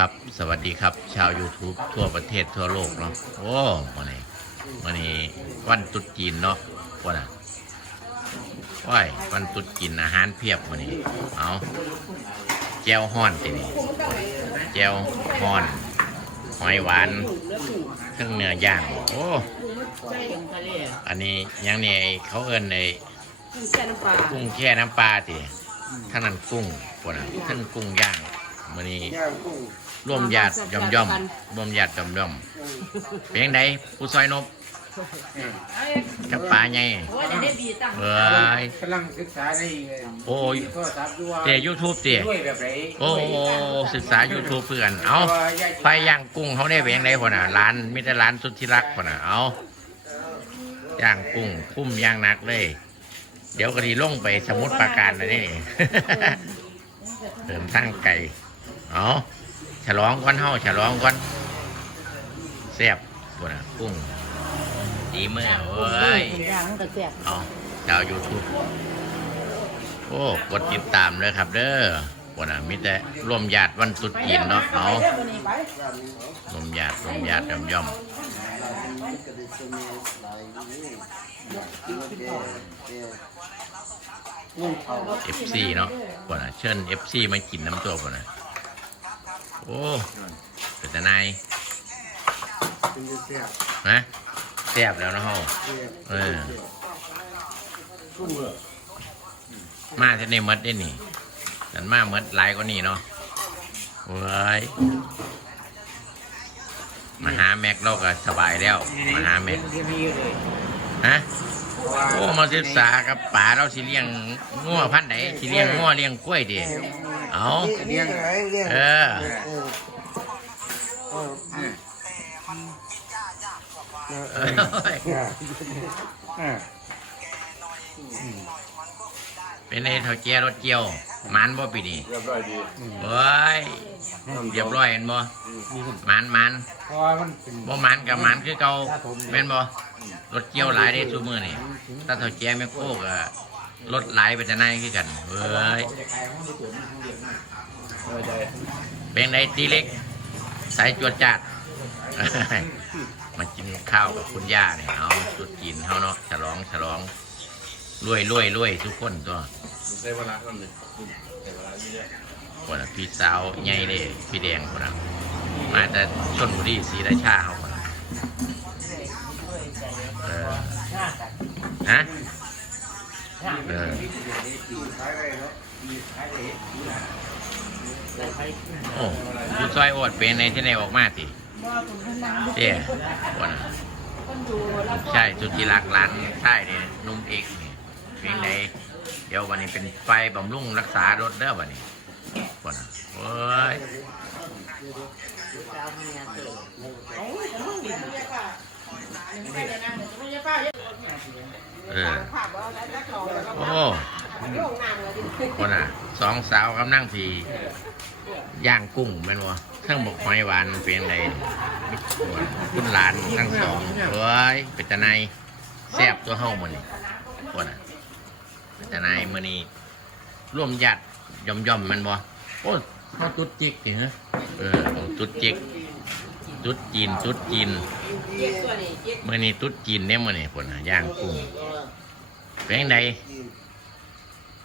ครับ สวัสดีครับ ชาว YouTube ทั่วประเทศทั่วโลกเนาะโอ้วันนี้วันนี้วันตรุษจีนเนาะวันน่ะว้ายวันตรุษจีนอาหารเพียบวันนี้เอาแจวฮ้อนทีนี้แจวฮ้อนหอยหวานเครื่องเนื้อย่างโอ้อันนี้ยังนี่ไอ้เขาเอิ้นไอ้แช่น้ำปลากุ้งแช่น้ำปลาติท่างนั้นกุ้งปวดน่ะท่านกุ้งย่าง มันนี้ย่างกุ้งร่วมญาติย่อมย่อมร่วมญาติย่อมย่อมเพียงใดผู้ซอยนบกับปลาไงโอ้ยได้ดีตั้งเอ้ยกำลังศึกษาในโอ้ยโทรศัพท์ดูว่าเตะยูทูบเตะด้วยแบบไหนโอ้ศึกษา YouTube เพื่อนเอาไฟย่างกุ้งเขาได้เพียงใดคนน่ะร้านมิตรร้านสุดที่รักคนน่ะเอาย่างกุ้งคุ้มย่างหนักเลย เดี๋ยวก็ดีลงไปสมุดปราการนะนี่เติมทั้งไก่ เอาฉลองก่อนเฮาฉลองก่อนแซ่บปวดน่ะกุ้งดีเมื่อเว้ยย่างมันก็แซ่บเอาชาวยูทูบโอ้กดติดตามเลยครับ เด้อปวดน่ะมิแต่ร่วมญาติวันตรุษจีนเนาะเอาร่วมญาติร่วมญาติย่อมย่อมนุ่งเขาเอฟซีเนาะปวดน่ะเชิญเอฟซีมากินน้ำตัวปวดน่ะ โอ้เป็นแต่นายเป็นเสียบนะแซ่บแล้วนะเฮาเสียบเออกุ้งเหรอมาที่นี่หมดได้นี่ฉันมาหมดหลายกว่านี่เนาะเว้ยมาหาแม็กเราก็สบายแล้ว มาหาแม็กที่นี่เลย ฮะโอ้มาศึกษากับป่าเราสิเลี้ยงง้อพันไหนสิเลี้ยงง้อเลี้ยงกล้วยดิเอาเลี้ยงไงเลี้ยงเออเออ เออเอ้ยเออเป็นไอ้เท่าเจียรถเกี่ยวหมันบ่ปีนี้เรียบร้อยดีเฮ้ยเรียบร้อยเห็นบ่หมันหมันเพราะว่ามันเป็นบ่หมันกับหมันคือเก่าแม่นบ่รถเกี่ยวหลายได้ซุมื้อนี่ถ้าเท่าเจียแม่โคกอะรถหลายไปจะนายคือกันเฮ้ยเออใจเป็นไอ้ตีเล็กสายจวดจัดมากินข้าวกับคุณย่าเนี่ยเอาจุดกินเฮาเนาะฉลองฉลอง รวยรวยรวยทุกคนตัวใช้เวลาคนหนึ่งใช้เวลาเยอะคนน่ะพี่สาวใหญ่เด้พี่แดงคนน่ะมาแต่ชนบุรีศรีราชาเฮาคนน่ะเออฮะเออโอ้ผู้ซอยโอดเป็นในที่ไหนออกมาติเจ้คนน่ะใช่จุดที่รักร้านใช่เนี่ยนุ่มเอกนี่ เพียงใดเดี๋ยววันนี้เป็นไฟบำรุงรักษารถเด้อวันนี้ก่อนนะโอ้ยเออโอ้คนน่ะสองสาวกำลังทีย่างกุ้งแมันวะเครื่องบกหอยหวานเพียงใดคุณหลานทั้งสองเฮ้ยเป็นตะไนแซ่บตัวเฮ้ามันนี่คนน่ะ เป็นตะไนมันนี่ร่วมญาติย่อมย่อมๆมันบ่โอ้เขาตุ๊ดจิกสิฮะเออเอาตุ๊ดจิกตุ๊ดจีนตุ๊ดจีนมื่อนี้ตุ๊ดจีนเนี่ยมื่อนี้คนน่ะย่างกุ้งเป็นได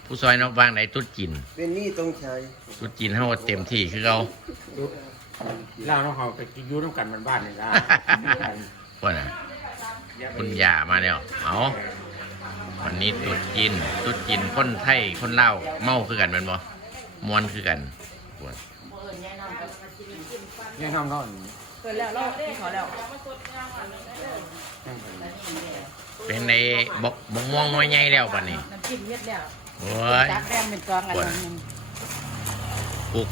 ผู้ซอยนอกบางไหนตุ๊ดจีนเป็นนี่ต้องใช้ตุ๊ดจีนเฮาเต็มที่คือเขาเราต้องเขาไปกินยูน้ำกันบ้านๆนี่ละว่าน่ะคุณยามาแล้วเอา วันนี้ตุ๊ดจีนตุ๊ดจีนคนไทยคนเล่าวเมาคือกันแมันบ่มวนคือกันปวดเนี่ยน้องเขาเกิดแล้วเราขอแล้วเป็นในบกบกม่วงน้อยใหญ่แล้วบัดนี้น้ำจิ้มเย็ดแล้วโอ้ย จับแรมเป็นกองอะไรนึงปุก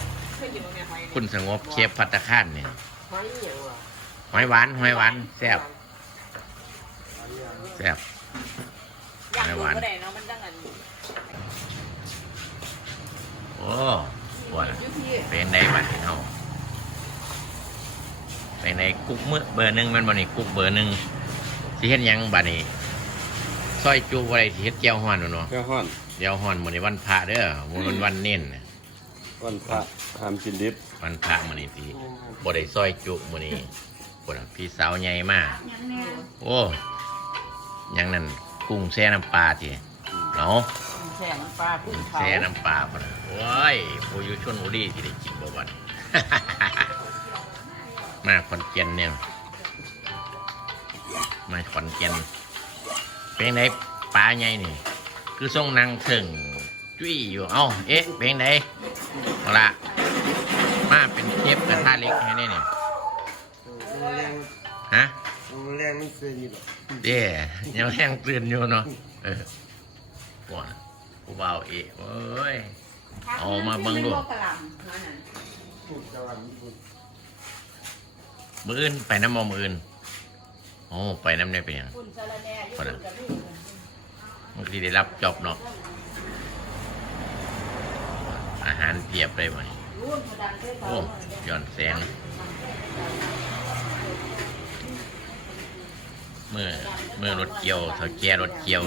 คุณสงบเชฟพัตตาคารเนี่ยหอยหวานหอยหวานแซ่บแซ่บ อยากดูก็ได้เนาะมันจังอันโอ้ปวดยุที่เป็นในบัดนี้เฮาเป็นในกุ๊กมือเบอร์หนึ่งแมันบ่นี่กุ๊กเบอร์หนึ่งสิเฮ็ดหยังบัดนี้ซอยจูบ่ได้สิเฮ็ดเจียวฮ้อนบ่เนาะแค่ห้อนเจียวฮ้อนมื้อนี้วันพระเด้อมื้อวันวันเน้นน่ะวันพระห้ามกินดิบวันพระมื้อนี้พี่บ่ได้ซอยจุมื้อนี้พุ่นน่ะพี่สาวใหญ่มากโอ้ยังนั่น กุ้งแช่น้ำปลาติเนาะแช่น้ำปลากุ้งเผาแช่น้ำปลาพุ่นน่ะโอ้ยผู้อยู่ชนบุรีที่ได้กินบ่บัดมาขอนแก่นเนี่ยมาขอนแก่นเป็นไงปลาใหญ่นี่ คือทรงนางเถิงจุ้ยอยู่เอ้าเอ๊ะเป็นไงเอาละมาเป็นเทปกระทะเล็กให้แน่เนี่ยแรงฮะแรง มันเกินอยู่หรอกเด้ยังแรงตื่นอยู่เนาะเออปวดผู้เบาเอะเอ้ย เอามาเบิ่งดู กระหล่ำนั่นน่ะพูดกำลังพูดมืออื่นไปน้ำมอมืออื่นโอ้ไปน้ำได้เป็นหยัง คุณสะระแหน่อยู่คุณกับลูกบางทีได้รับจอบเนาะอาหารเพียบเลยวันนี้รุ่นเขาดันด้วยเขาโอ้ย้อนแสง เมื่อเมื่อรถเกี่ยวเขาแก่รถเกี่ยว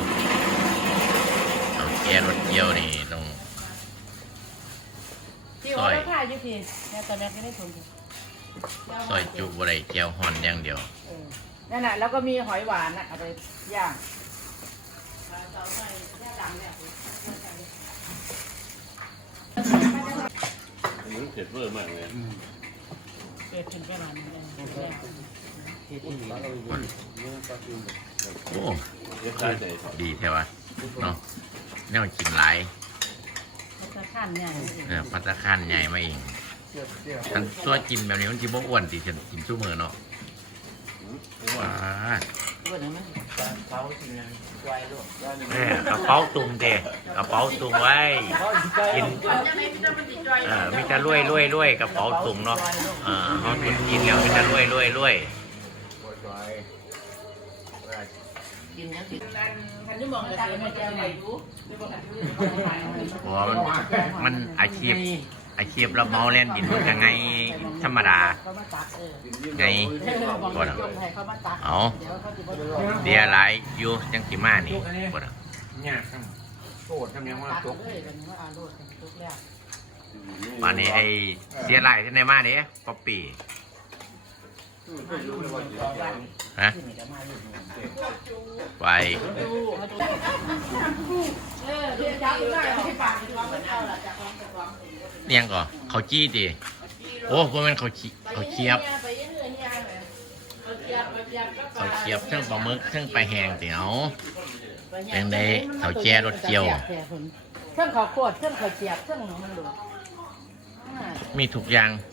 เขาแก่รถเกี่ยวนี่ต้องที่ว่าราคาอยู่พี่แม่ตอนนี้ก็ได้ผลอยู่ซอยจุบไรเกี่ยวห่อนอย่างเดียวเออนั่นน่ะแล้วก็มีหอยหวานน่ะเอาไปย่างมันเผ็ดเวอร์มากเลยเกิดขึ้นประมาณนี้ที่ที่เราอยู่นี่ก็คือ โอ้เผ็ดได้ใจครับดีแท้วะเนาะแนวกินหลายมันจะขั้นใหญ่เออพัตตาคารใหญ่มาเองเสียบเสียบทั้งตัวกินแบบนี้มันจิบ่อ้วนติฉันกินชั่วมือเนาะว้าวันนี้มันเขาจริงนะไวลูกแม่กระเป๋าตุงเด้กระเป๋าตุงไว้กินเออมีแต่รวยรวยรวยกระเป๋าตุงเนาะเออเขากินกินแล้วมีแต่รวยรวยรวย กินยังกินคันที่มองเลยสิมันจะไหนรู้เพราะว่ามันมันอาชีพอาชีพรับเหมาเล่นดินมันก็ไงธรรมดาเขามาตักเออไงก่อนให้เขามาตักเอาเดี๋ยวเขาจะมาดูเดียหลายอยู่จังสิมานี่บ่ล่ะเนี่ยครับโกรธทำยังว่าตักตกเลยวันนี้ว่าอาโรดทุกแล้วมานี่ไอ้เสียหลายที่ไหนมาเด้ป๊อปปี้ ฮะไปดูมาดูเออเดี๋ยวเช้าขึ้นมาให้ปากที่ว่ามันเอาละจากความจากความเนียงก่อเขาจี้ดิโอ้พวกมันเขาขี้เขาเคียบไปเรื่อยๆเนี่ยเลยเขาเคียบเขาเคียบก็เขาเคียบเทั้งปลาหมึกเทั้งปลาแห้งเตี๋ยวเป็นไงเขาแก่รถเกี่ยวเครื่องเขาโคตรเครื่องเขาเจียบเครื่องหนูมันดูมีทุกอย่างเ